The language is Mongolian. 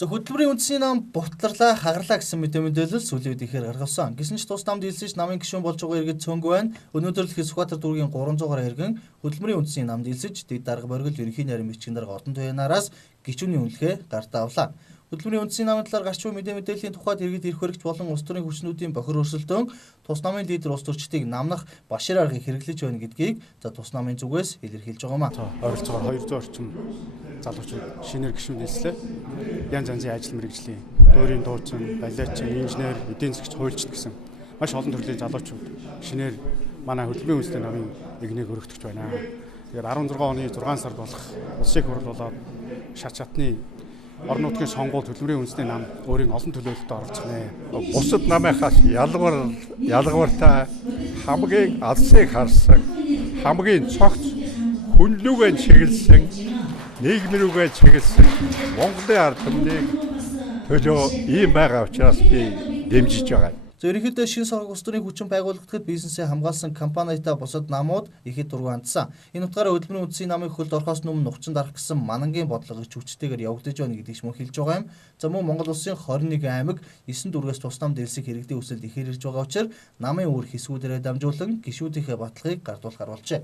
За хөтөлбөрийн үндэсний нам бутларлаа, хагарлаа гэсэн мэдээлэл сүүлийн үед ихээр гаргасан. Гэсэн ч тус намд хэлсэж намын гишүүн болж байгаа иргэд цөөнгүй байна. Өнөөдөр л Сүхбаатар дүүргийн 300-аар иргэн хөтөлбөрийн үндэсний намд хэлсэж дэд дарга боргил ерөнхий нарийн бичгийн дарга одон туянаараас гишүүний үнэлгээ гартаа авлаа. Хөтөлбөрийн үндэсний намын талаар гарч буй мэдээллийн тухайд иргэд ирэх хэрэгч болон улс төрийн хүчнүүдийн бохир өрсөлдөөн тус намын лидер улс төрчдийг намнах Башир аргыг хэрэглэж байна гэдгийг тус намын зүгээс илэрхийлж байгаамаа. Ойролцоогоор 200 орчим залуучууд шинээр гишүүн хэлслээ. Янз янзын ажил мэргэжлийн дөөрийн дуучин, балиачин, инженер, эдийн засгч, хуульчид гэсэн маш олон төрлийн залуучууд шинээр манай хөтөлбөрийн үндэсний намын нэгнийг өргөтгөж байна. Тэгээд 16 оны 6 сард болох улсын их хурл болоод шат шатны орон нутгийн сонгуульд хөтөлбөрийн үндэсний нам өөрийн олон төлөөлөлтөд оролцох нэ. Бусад намынхаас ялгартай хамгийн алсыг харсан, хамгийн цогц хүнлүүгээ чиглэсэн, нийгэм рүүгээ чиглэсэн Монголын ард түмнийг төлөө ийм байгаа учраас би дэмжиж байгаа. За ерөнхийдөө шин сорго улс төрийн хүчин байгуулагдахад бизнесээ хамгаалсан компанитай бусад намууд ихэд дургу хандсан. Энэ утгаараа хөтөлбөрийн үндэсний намын хөлд орохоос өмнө нухчин дарах гэсэн манангийн бодлого их хүчтэйгээр явагдаж байна гэдгийг мөн хэлж байгаа юм. За мөн Монгол улсын 21 аймаг 9 дүүргээс тус нам дэлсэх хэрэгтийн хүсэлт ихээр ирж байгаа учраас намын үүрэг хэсгүүдээрээ дамжуулан гишүүдийнхээ баталгааг гардуулахар болжээ.